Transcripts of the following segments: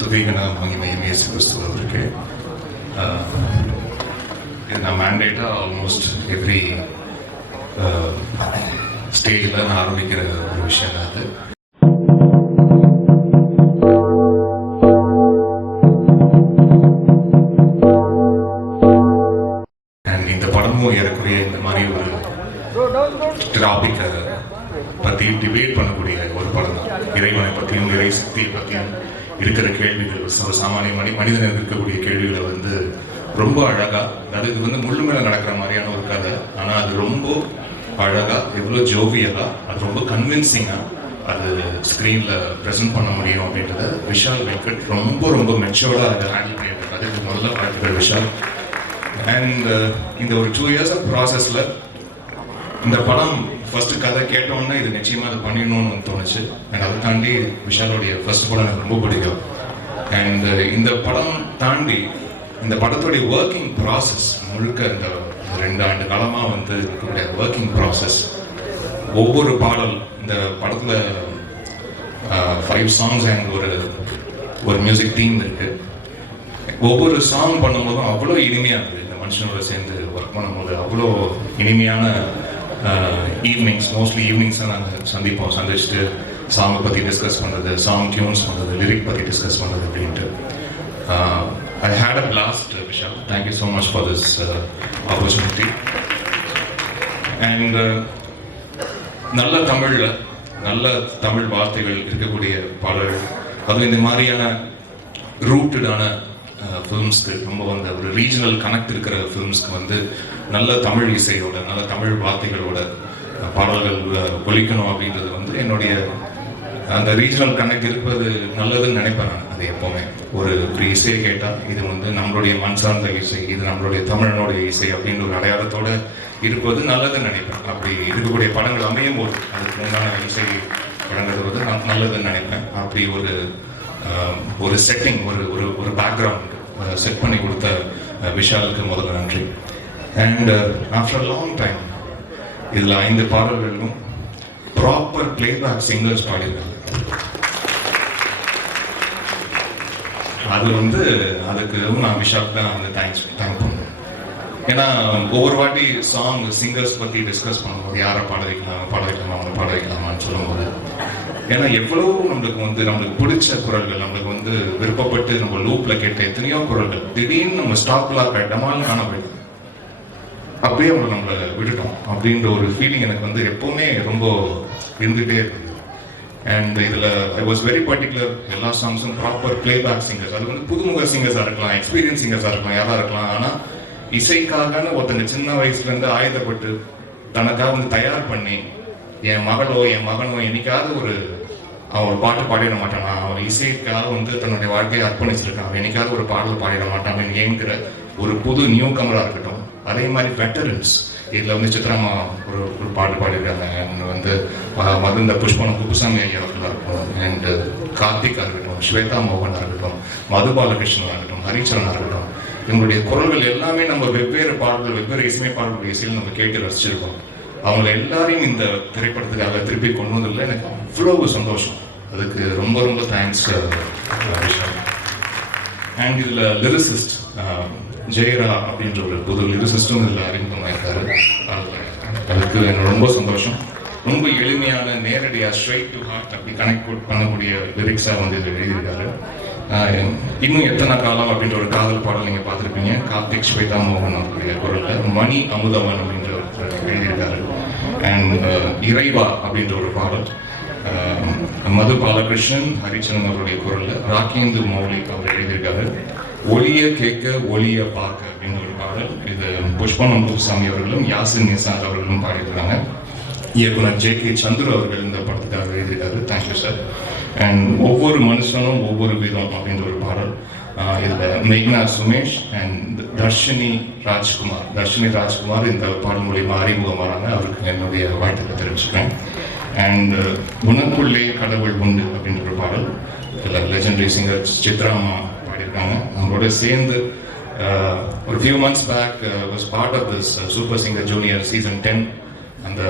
துதிகன மகிமையும் இயேசு கிறிஸ்துவ அவருக்கு இது நான் மேண்டேட்டாக ஆல்மோஸ்ட் எவ்ரி ஸ்டேஜில் நான் ஆரம்பிக்கிற ஒரு விஷயம் தான் அது. அண்ட் இந்த படமும் ஏறக்குறைய இந்த மாதிரி ஒரு டாபிக்கை பற்றி டிபேட் பண்ணக்கூடிய ஒரு படம் தான். இறைவனை பற்றியும் இறை சக்தியை பற்றியும் இருக்கிற கேள்விகள் ஒரு சாமானிய மனி மனிதனுக்கு இருக்கக்கூடிய கேள்விகளை வந்து ரொம்ப அழகா அதாவது இது வந்து முள்ளு மேலே நடக்கிற மாதிரியான ஒரு கதை ஆனா அது ரொம்ப அழகா எவ்வளோ ஜோவியலா அது ரொம்ப கன்வின்சிங்கா அது ஸ்க்ரீனில் ப்ரெசென்ட் பண்ண முடியும் அப்படின்றத விஷால் வெங்கட் ரொம்ப ரொம்ப மெச்சோர்டா அதை ஹேண்டில் பண்ணியிருக்காரு. அதுக்கு முதல்ல வாழ்த்துக்கள் விஷால். அண்ட் uh, இந்த ஒரு டூ இயர்ஸ் ஆஃப் ப்ராசஸில் இந்த படம் ஃபர்ஸ்ட் கதை கேட்டோன்னே இது நிச்சயமா அது பண்ணிடணும்னு தோணுச்சு. அண்ட் அதை தாண்டி விஷாலோடைய ஃபர்ஸ்ட் படம் எனக்கு ரொம்ப பிடிக்கும். அண்ட் இந்த படம் தாண்டி இந்த படத்துடைய ஒர்க்கிங் ப்ராசஸ் முழுக்க இந்த ரெண்டு ஆண்டு காலமாக வந்து இருக்கக்கூடிய ஒர்க்கிங் ப்ராசஸ் ஒவ்வொரு பாடல் இந்த படத்தில் ஃபைவ் சாங்ஸ் அண்ட் ஒரு ஒரு மியூசிக் தீம் இருக்கு. ஒவ்வொரு சாங் பண்ணும்போதும் அவ்வளோ இனிமையாக இருக்குது இந்த மனுஷனோட சேர்ந்து ஒர்க் பண்ணும்போது அவ்வளோ இனிமையான ஈவினிங்ஸ் மோஸ்ட்லி ஈவினிங்ஸை நாங்கள் சந்திப்போம். சந்திச்சுட்டு சாங்கை பற்றி டிஸ்கஸ் பண்ணுறது சாங் டியூன்ஸ் பண்ணுறது லிரிக் பற்றி டிஸ்கஸ் பண்ணுறது அப்படின்ட்டு. I had a blast Visha thank you so much for this opportunity and நல்ல தமிழில் நல்ல தமிழ் வார்த்தைகள் இருக்கக்கூடிய பாடல்கள். அதுவும் இந்த மாதிரியான ரூட்டடான ஃபிலிம்ஸ்க்கு uh, ரொம்ப வந்து ஒரு ரீஜனல் கனெக்ட் இருக்கிற ஃபிலிம்ஸ்க்கு வந்து நல்ல தமிழ் இசையோட நல்ல தமிழ் வார்த்தைகளோட பாடல்கள் ஒழிக்கணும் அப்படின்றது வந்து என்னுடைய அந்த ரீஜனல் கனெக்ட் இருப்பது நல்லதுன்னு நினைப்பேன் நான். அது எப்போவுமே. ஒரு ஒரு இசையை கேட்டால் இது வந்து நம்மளுடைய மண் சார்ந்த இசை இது நம்மளுடைய தமிழனுடைய இசை அப்படின்ற ஒரு அடையாளத்தோட இருப்பது நல்லதுன்னு நினைப்பேன். அப்படி இருக்கக்கூடிய படங்கள் அமையும் போது அதுக்கு உண்டான இசை படங்கள் வந்து நான் நல்லதுன்னு நினைப்பேன். அப்படி ஒரு ஒரு செட்டிங் ஒரு ஒரு ஒரு பேக்ரவுண்ட் செட் பண்ணி கொடுத்த விஷாலுக்கு முதல்ல நன்றி. அண்ட் ஆஃப்டர் லாங் டைம் இதில் ஐந்து பாடல்களும் ப்ராப்பர் பிளேபேக் சிங்கர்ஸ் பாடியிருக்காங்க. அது வந்து அதுக்கு நான் விஷாக் தான் வந்து தேங்க்ஸ் தேங்க் பண்ணுவேன். ஏன்னா ஒவ்வொரு வாட்டி சாங் சிங்கர்ஸ் பற்றி டிஸ்கஸ் பண்ணும்போது யாரை பாட வைக்கலாம் பாட வைக்கலாமா அவனை பாட வைக்கலாமான்னு சொல்லும்போது ஏன்னா எவ்வளோ நம்மளுக்கு வந்து நம்மளுக்கு பிடிச்ச குரல்கள் நம்மளுக்கு வந்து விருப்பப்பட்டு நம்ம லூப்பில் கேட்ட எத்தனையோ குரல்கள் திடீர்னு நம்ம ஸ்டாப்ல டமால் காண அப்படியே அவங்களை நம்மளை விட்டுட்டோம் அப்படின்ற ஒரு ஃபீலிங் எனக்கு வந்து எப்போவுமே ரொம்ப இருந்துகிட்டே இருக்குது அண்ட் இதில் ஐ வாஸ் வெரி பர்டிகுலர் எல்லா சாங்ஸும் ப்ராப்பர் பிளேபேக் சிங்கர்ஸ் அது வந்து புதுமுக சிங்கர்ஸாக இருக்கலாம் எக்ஸ்பீரியன்ஸ் சிங்கர்ஸாக இருக்கலாம் யாராக இருக்கலாம். ஆனால் இசைக்காகன்னு ஒருத்தங்க சின்ன வயசுலேருந்து ஆயுதப்பட்டு தனக்காக வந்து தயார் பண்ணி என் மகளோ என் மகனோ என்னைக்காவது ஒரு அவன் ஒரு பாட்டு பாடிட மாட்டானா? அவன் இசைக்காக வந்து தன்னுடைய வாழ்க்கையை அர்ப்பணிச்சிருக்கான். அவன் என்னைக்காவது ஒரு பாடல் பாடிட மாட்டான் ஏங்கிற ஒரு புது நியூ கமராக இருக்கட்டும். அதே மாதிரி வெட்டரன்ஸ் இதில் வந்து சித்ராமா ஒரு ஒரு பாட்டு பாடியிருக்காங்க. அண்ட் வந்து மதுந்த புஷ்பனம் குப்புசாமி ஐயா அவர்களாக இருக்கட்டும் அண்ட் கார்த்திகா இருக்கட்டும் ஸ்வேதா மோகனாக இருக்கட்டும் மது பாலகிருஷ்ணனாக இருக்கட்டும் ஹரிச்சரனாக இருக்கட்டும் இவங்களுடைய குரல்கள் எல்லாமே நம்ம வெவ்வேறு பாடல்கள் வெவ்வேறு இசைமை பாடல்கள் இசையில் நம்ம கேட்டு ரசிச்சிருக்கோம். அவங்க எல்லாரையும் இந்த திரைப்படத்துக்காக திருப்பி கொண்டு வந்ததில் எனக்கு அவ்வளவு சந்தோஷம். அதுக்கு ரொம்ப ரொம்ப தேங்க்ஸ் அண்ட் இதில் லிரிசிஸ்ட் ஜெயரா அப்படின்ற ஒரு புது லிரிசிஸ்டும் இதில் அறிமுகமாயிருக்காரு அதுக்கு எனக்கு ரொம்ப சந்தோஷம். ரொம்ப எளிமையான நேரடியாக ஸ்ட்ரைட் டு ஹார்ட் அப்படி கனெக்ட் பண்ணக்கூடிய லிரிக்ஸாக வந்து இதில் எழுதியிருக்காரு. இன்னும் எத்தனை காலம் அப்படின்ற ஒரு காதல் பாடல் நீங்கள் பார்த்துருப்பீங்க. கார்த்திக் ஸ்வேதா மோகன் அவருடைய குரலில் மணி அமுதவன் அப்படின்ற ஒருத்தர் எழுதியிருக்காரு. அண்ட் இறைவா அப்படின்ற ஒரு பாடல். மது பாலகிருஷ்ணன் ஹரிச்சரன் அவருடைய குரலில் ராகேந்து மௌலிக் அவர் எழுதியிருக்காரு. ஒளிய கேட்க ஒளிய பார்க்க அப்படின்னு ஒரு பாடல். இது புஷ்பனம் குருசாமி அவர்களும் யாசின் நிசார் அவர்களும் பாடியிருக்காங்க இயக்குனர் ஜே கே சந்துரு அவர்கள் இந்த படத்துக்காக எழுதியிருக்காரு. தேங்க்யூ சார் அண்ட் ஒவ்வொரு மனுஷனும் ஒவ்வொரு விதம் அப்படின்ற ஒரு பாடல். இதில் இதுல மேக்னா சுமேஷ் அண்ட் தர்ஷினி ராஜ்குமார். தர்ஷினி ராஜ்குமார் இந்த பாடல் மூலியமா அறிமுகமானாங்க அவருக்கு என்னுடைய வாழ்த்துக்களை தெரிவிச்சுக்கிறேன். அண்ட் குணக்குள்ளே கடவுள் உண்டு அப்படின்ற ஒரு பாடல். இதில் லெஜண்டரி சிங்கர் சித்ராமா இருக்காங்க. அவங்களோட சேர்ந்து ஒரு few months back was part of this super singer junior season ten அந்த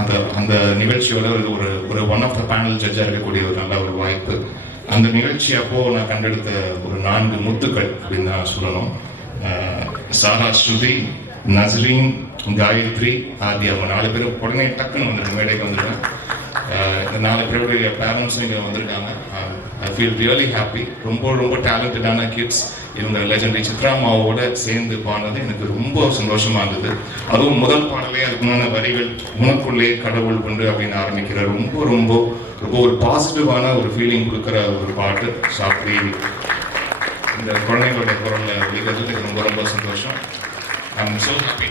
அந்த அந்த நிகழ்ச்சியோட ஒரு ஒரு ஒன் ஆஃப் த பேனல் ஜட்ஜாக இருக்கக்கூடிய ஒரு நல்ல ஒரு வாய்ப்பு. அந்த நிகழ்ச்சி அப்போது நான் கண்டெடுத்த ஒரு நான்கு முத்துக்கள் அப்படின்னு நான் சொல்லணும். சாரா ஸ்ருதி நஸ்ரீன் காயத்ரி ஆதி அவங்க நாலு பேரும் உடனே டக்குன்னு வந்துருக்கு மேடைக்கு வந்துருக்கேன் இந்த நாலு பேருடைய பேரண்ட்ஸும் இங்கே வந்திருக்காங்க. ஐ ஃபீல் ரியலி ஹாப்பி ரொம்ப ரொம்ப டேலண்டடான கிட்ஸ் இவங்க லெஜண்டரி சித்ராமாவோட சேர்ந்து பாடினது எனக்கு ரொம்ப சந்தோஷமா இருந்தது. அதுவும் முதல் பாடலே அதுக்குண்டான வரிகள் உனக்குள்ளே கடவுள் கொண்டு அப்படின்னு ஆரம்பிக்கிற ரொம்ப ரொம்ப ரொம்ப ஒரு பாசிட்டிவான ஒரு ஃபீலிங் கொடுக்குற ஒரு பாட்டு ஸோ அப்படி இந்த குழந்தைங்களோட குரல்ல ஒழிக்கிறது எனக்கு ரொம்ப ரொம்ப சந்தோஷம். I'm so happy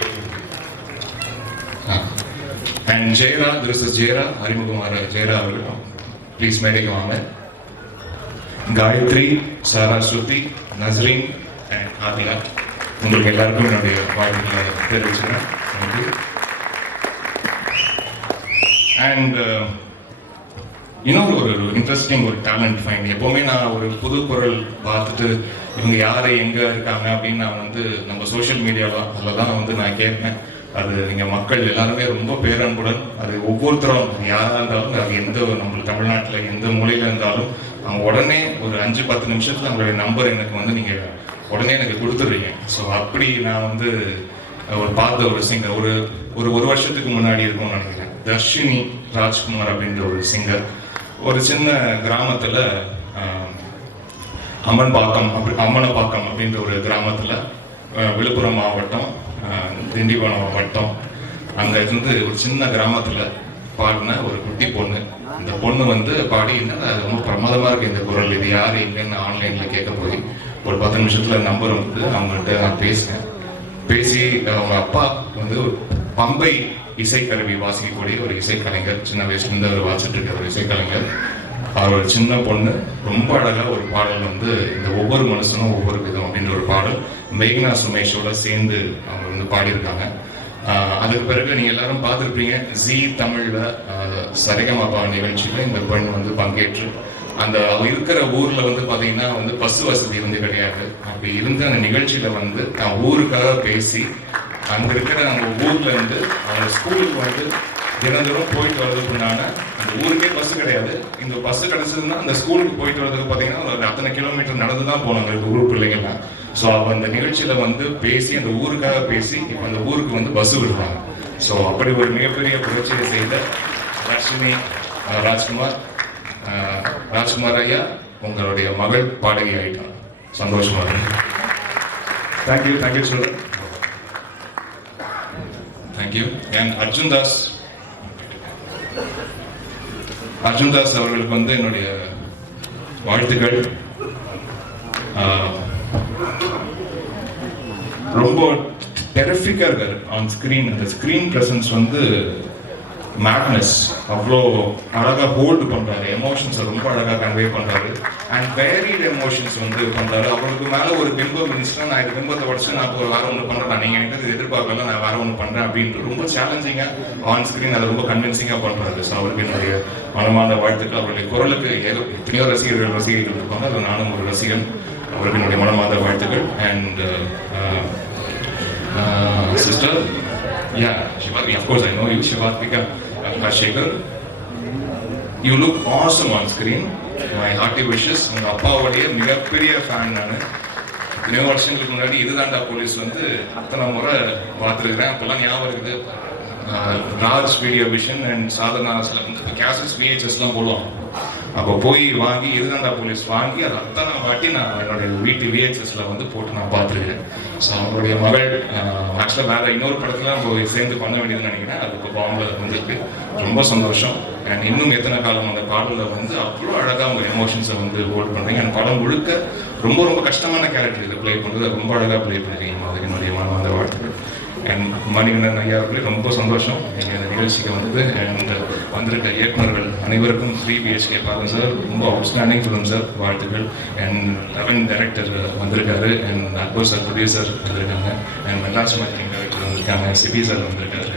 and Jayara is Jayara அறிமுகமாற Jayara அவர்கள். ப்ளீஸ் மேடைக்கு வாங்க காயத்ரி சாரா ஸ்ருதி நஸ்ரீன் அண்ட் ஆதியா உங்களுக்கு எல்லாருக்கும் என்னுடைய வாழ்த்துக்களை தெரிவிச்சுக்கிறேன். தேங்க்யூ அண்ட் uh, இன்னொரு ஒரு இன்ட்ரெஸ்டிங் ஒரு டேலண்ட் ஃபைன் எப்போவுமே நான் ஒரு புது குரல் பார்த்துட்டு இவங்க யாரை எங்கே இருக்காங்க அப்படின்னு நான் வந்து நம்ம சோஷியல் மீடியாவில் அதில் தான் வந்து நான் கேட்பேன். அது நீங்கள் மக்கள் எல்லாருமே ரொம்ப பேரன்புடன் அது ஒவ்வொருத்தரும் யாராக இருந்தாலும் அது எந்த நம்ம தமிழ்நாட்டில் எந்த மொழியில் இருந்தாலும் அவங்க உடனே ஒரு அஞ்சு பத்து நிமிஷத்தில் அவங்களுடைய நம்பர் எனக்கு வந்து நீங்கள் உடனே எனக்கு கொடுத்துடுறீங்க. ஸோ அப்படி நான் வந்து ஒரு பார்த்த ஒரு சிங்கர் ஒரு ஒரு ஒரு வருஷத்துக்கு முன்னாடி இருக்கும்னு நினைக்கிறேன். தர்ஷினி ராஜ்குமார் அப்படின்ற ஒரு சிங்கர் ஒரு சின்ன கிராமத்துல அம்மன் பாக்கம் அப்படி அம்மனப்பாக்கம் அப்படின்ற ஒரு கிராமத்துல விழுப்புரம் மாவட்டம் திண்டிவனம் மாவட்டம் அங்க இருந்து ஒரு சின்ன கிராமத்துல பாடின ஒரு குட்டி பொண்ணு. இந்த பொண்ணு வந்து பாடி என்னடா ரொம்ப பிரமாதமாக இருக்குது இந்த குரல். இது யார் எங்கன்னு ஆன்லைனில் கேட்க போய் ஒரு பத்து நிமிஷத்தில் நம்பர் வந்து அவங்கள்ட்ட நான் பேசினேன். பேசி அவங்க அப்பா வந்து பம்பை இசைக்கருவி வாசிக்கக்கூடிய ஒரு இசைக்கலைஞர். சின்ன வயசுலேருந்து அவர் வாசிட்டு இருக்கிற ஒரு இசைக்கலைஞர். அவர் ஒரு சின்ன பொண்ணு. ரொம்ப அழகாக ஒரு பாடல் வந்து இந்த ஒவ்வொரு மனுஷனும் ஒவ்வொரு விதம் அப்படின்ற ஒரு பாடல். மேக்னா சுமேஷோட சேர்ந்து அவங்க வந்து பாடியிருக்காங்க. அதுக்கு பிறகு நீங்க எல்லாரும் பார்த்துருப்பீங்க. ஜி தமிழ்ல ஆஹ் நிகழ்ச்சியில் நிகழ்ச்சியில இந்த பெண் வந்து பங்கேற்று அந்த இருக்கிற ஊர்ல வந்து பாத்தீங்கன்னா வந்து பஸ் வசதி வந்து கிடையாது. அப்படி இருந்த அந்த நிகழ்ச்சியில வந்து நான் ஊருக்காக பேசி அங்க இருக்கிற அந்த ஊர்ல இருந்து அவங்க ஸ்கூலுக்கு வந்து தினந்தோறும் போயிட்டு வர்றதுக்குண்டான அந்த ஊருக்கே பஸ் கிடையாது. இந்த பஸ் கிடைச்சதுன்னா அந்த ஸ்கூலுக்கு போயிட்டு வர்றதுக்கு பார்த்தீங்கன்னா ஒரு அத்தனை கிலோமீட்டர் நடந்து தான் போனாங்க இந்த ஊர் பிள்ளைங்கலாம் ஸோ அப்போ அந்த நிகழ்ச்சியில் வந்து பேசி அந்த ஊருக்காக பேசி இப்போ அந்த ஊருக்கு வந்து பஸ் விடுறாங்க. ஸோ அப்படி ஒரு மிகப்பெரிய புரட்சியை செய்த லட்சுமி ராஜ்குமார் ராஜ்குமார் ஐயா உங்களுடைய மகள் பாடகி ஆகிட்டான் சந்தோஷமாக இருக்கு தேங்க்யூ தேங்க்யூ சொல்றேன் தேங்க்யூ என் அர்ஜுன் தாஸ் அர்ஜுன் தாஸ் அவர்களுக்கு வந்து என்னுடைய வாழ்த்துக்கள். ரொம்ப டெரிஃபிக்காக இருக்காரு. ஆன் ஸ்கிரீன் அந்த ஸ்கிரீன் ப்ரெசன்ஸ் வந்து மேட்னஸ் அவ்வளோ அழகாக ஹோல்டு பண்ணுறாரு எமோஷன்ஸை ரொம்ப அழகாக கன்வே பண்ணுறாரு அண்ட் வேரிட் எமோஷன்ஸ் வந்து பண்ணுறாரு அவருக்கு மேலே ஒரு பிம்பம் இருந்துச்சுன்னா நான் இது பிம்பத்தை உடச்சு நான் இப்போ வேறு ஒன்று பண்ணுறேன் நீங்கள் எனக்கு இது எதிர்பார்க்கல நான் வேறு ஒன்று பண்ணுறேன் அப்படின்ட்டு ரொம்ப சேலஞ்சிங்காக ஆன் ஸ்கிரீன் அதை ரொம்ப கன்வின்சிங்காக பண்ணுறாரு ஸோ அவருக்கு என்னுடைய மனமான வாழ்த்துக்கள். அவருடைய குரலுக்கு ஏதோ எத்தனையோ ரசிகர்கள் ரசிகர்கள் இருப்பாங்க. அதில் நானும் ஒரு ரசிகன். அவருக்கு என்னுடைய மனமாத வாழ்த்துக்கள். And sister uh, uh, Yeah, Shivatvika. Of course, I know you, Shivatvika Rajasekhar you look awesome on screen my hearty wishes உங்க அப்பாவுடைய மிகப்பெரிய ஃபேன் நான். எத்தனையோ வருஷங்களுக்கு முன்னாடி இதுதாண்டா போலீஸ் வந்து அத்தனை முறை பார்த்துருக்கிறேன். அப்பெல்லாம் ஞாபகம் இருக்குது. Raj video vision and Sadhana சில வந்து கேசட்ஸ் விஹெச்எஸ்லாம் போடுவாங்க. அப்போ போய் வாங்கி இதுதான்டா போலீஸ் வாங்கி அதை அத்தனை வாட்டி நான் என்னுடைய வீட்டு விஹெச்எஸ்ல வந்து போட்டு நான் பார்த்துருக்கேன். ஸோ அவங்களுடைய மகள் ஆக்சுவலாக வேற இன்னொரு படத்துல நம்ம சேர்ந்து பண்ண வேண்டியதுன்னு நினைக்கிறேன். அது இப்போ பாம்பில் வந்திருக்கு. ரொம்ப சந்தோஷம். அண்ட் இன்னும் எத்தனை காலம் அந்த பாடலில் வந்து அவ்வளோ அழகாக அவங்க எமோஷன்ஸை வந்து ஹோல்ட் பண்ணுறீங்க அந்த படம் முழுக்க ரொம்ப ரொம்ப கஷ்டமான கேரக்டர் இதை ப்ளே பண்ணுறது ரொம்ப அழகாக ப்ளே பண்ணுறீங்க அதுக்கு என்னுடைய மனமார்ந்த வாழ்த்துக்கள். அண்ட் மணிகண்டன் ஐயா அவர்களே ரொம்ப சந்தோஷம். எங்கள் நிகழ்ச்சிக்கு வந்தது. அண்ட் வந்திருக்க இயக்குநர்கள் அனைவருக்கும் த்ரீ பிஹெச்கே பாருங்க சார் ரொம்ப அவுட்ஸ்டாண்டிங் ஃபிலிம் சார் வாழ்த்துக்கள். அண்ட் லெவன் டைரக்டர் வந்திருக்காரு அண்ட் அக்பர் சார் ப்ரொடியூசர் வந்திருக்காங்க அண்ட் மெட்ராஸ் மார்க்கெட்டிங் டைரக்டர் வந்திருக்காங்க சிபி சார் வந்திருக்காரு.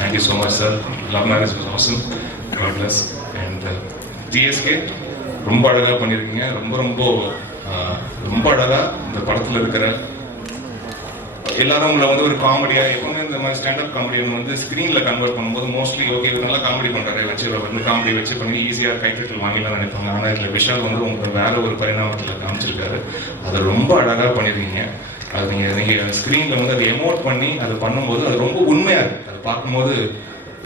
Thank you so much sir love marriage was awesome God bless and GSK ரொம்ப அழகாக பண்ணியிருக்கீங்க. ரொம்ப ரொம்ப ரொம்ப அழகாக இந்த படத்தில் இருக்கிற எல்லாரும் உங்களை வந்து ஒரு காமெடியாக எப்பவுமே மாதிரி ஸ்டாண்டப் காமெடியன் வந்து ஸ்க்ரீன்ல கன்வெர்ட் பண்ணும்போது மோஸ்ட்லி ஓகே நல்லா காமெடி பண்றாரு. வச்சு வந்து காமெடி வச்சு பண்ணி ஈஸியா கைத்தட்டல் வாங்கிடலாம் நினைப்பாங்க. ஆனா இதுல விஷால் வந்து உங்களுக்கு வேற ஒரு பரிணாமத்துல காமிச்சிருக்காரு. அதை ரொம்ப அழகா பண்ணிருக்கீங்க. அது நீங்க நீங்க ஸ்க்ரீன்ல வந்து அதை எமோட் பண்ணி அதை பண்ணும்போது அது ரொம்ப உண்மையா இருக்கு. அதை பார்க்கும்போது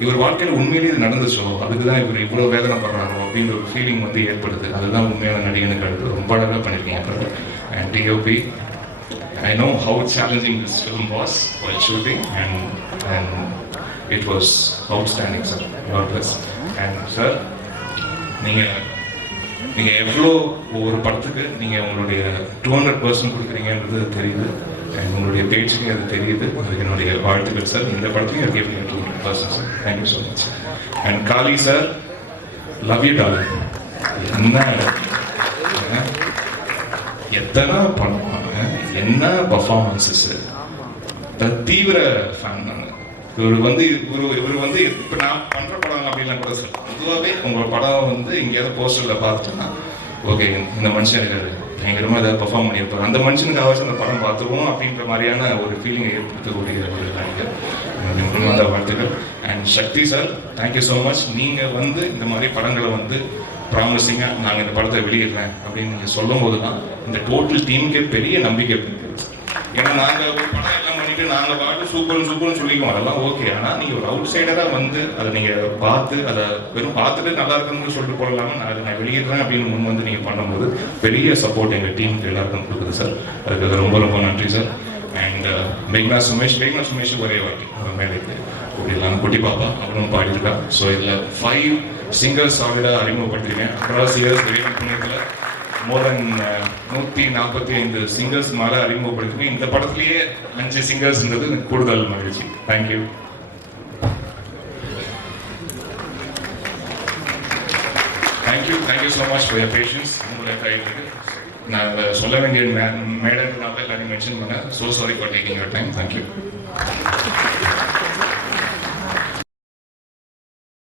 இவர் வாழ்க்கையில் உண்மையிலேயே இது நடந்துச்சோ? அதுக்கு தான் இவர் இவ்வளவு வேதனைப்படுறாரோ? அப்படின்ற ஒரு ஃபீலிங் வந்து ஏற்படுது. அதுதான் உண்மையான நடிகனுக்கு அடுத்து ரொம்ப அழகா பண்ணிருக்கீங்க. And DOP I know how challenging this film was while shooting, and and it was outstanding, sir. God bless. And sir, நீங்கள் எவ்வளோ ஒவ்வொரு படத்துக்கு நீங்கள் உங்களுடைய டூ ஹண்ட்ரட் பர்சன்ட் கொடுக்குறீங்கன்றது தெரியுது அண்ட் உங்களுடைய பேச்சுக்கு அது தெரியுது. என்னுடைய வாழ்த்துக்கள் சார் இந்த படத்துக்கு அது எப்படி two hundred percent sir thank you so much and Kali sir love you darling என்ன? எத்தனை பண்ணுவாங்க என்ன பர்ஃபார்மன்ஸஸ் தீவிர ஃபேன் நான் இவர் வந்து இவர் இவர் வந்து இப்போ நான் பண்ற படம் அப்படிலாம் கூட சொல்ல பொதுவாகவே உங்கள் படம் வந்து எங்கேயாவது போஸ்டரில் பார்த்துட்டோன்னா ஓகே இந்த மனுஷன் இருக்காரு. பயங்கரமாக ஏதாவது பெர்ஃபார்ம் பண்ணியிருப்பார். அந்த மனுஷனுக்காக அந்த படம் பார்த்துருவோம் அப்படின்ற மாதிரியான ஒரு ஃபீலிங்கை ஏற்படுத்தக்கூடிய ஒரு நடிகர் வாழ்த்துக்கள். And Sakthi sir thank you so much நீங்கள் வந்து இந்த மாதிரி படங்களை வந்து ப்ராமிசிங்காக நாங்கள் இந்த படத்தை வெளியிடுறேன் அப்படின்னு நீங்கள் சொல்லும் போது தான் இந்த டோட்டல் டீமுக்கே பெரிய நம்பிக்கை ஏன்னா நாங்கள் ஒரு படம் எல்லாம் பண்ணிட்டு நாங்கள் பாட்டு சூப்பர் சூப்பர்னு சொல்லிக்குவோம். அதெல்லாம் ஓகே ஆனால் நீங்கள் ஒரு அவுட் சைடராக வந்து அதை நீங்கள் பார்த்து அதை வெறும் பார்த்துட்டு நல்லா இருக்குன்னு சொல்லிட்டு போடலாம நான் அதை நான் வெளியிடுறேன் அப்படின்னு முன் வந்து நீங்கள் பண்ணும்போது பெரிய சப்போர்ட் எங்கள் டீமுக்கு எல்லாருக்கும் கொடுக்குது சார் அதுக்கு ரொம்ப ரொம்ப நன்றி சார் அண்ட் uh, மேக்னா சுமேஷ் மேக்னா சுமேஷ் ஒரே வாட்டி மேலே இருக்குது அப்படி குட்டி பாப்பா அவரும் பாடியிருக்கா. ஸோ இதில் five singers already அறிமுகப்படுத்திருக்கேன். Across years வெளியான புண்ணியத்தில் மோர் தென் நூற்றி நாற்பத்தி ஐந்து சிங்கர்ஸ் மேலே அறிமுகப்படுத்திருக்கேன். இந்த படத்துலேயே அஞ்சு சிங்கிள்ஸ்ன்றது எனக்கு கூடுதல் மகிழ்ச்சி. Thank you thank you thank you so much for your patience உங்களுடைய கைது நான் சொல்ல வேண்டிய மேடம்னால எல்லாரையும் மென்ஷன் பண்ணேன் so sorry for taking your time thank you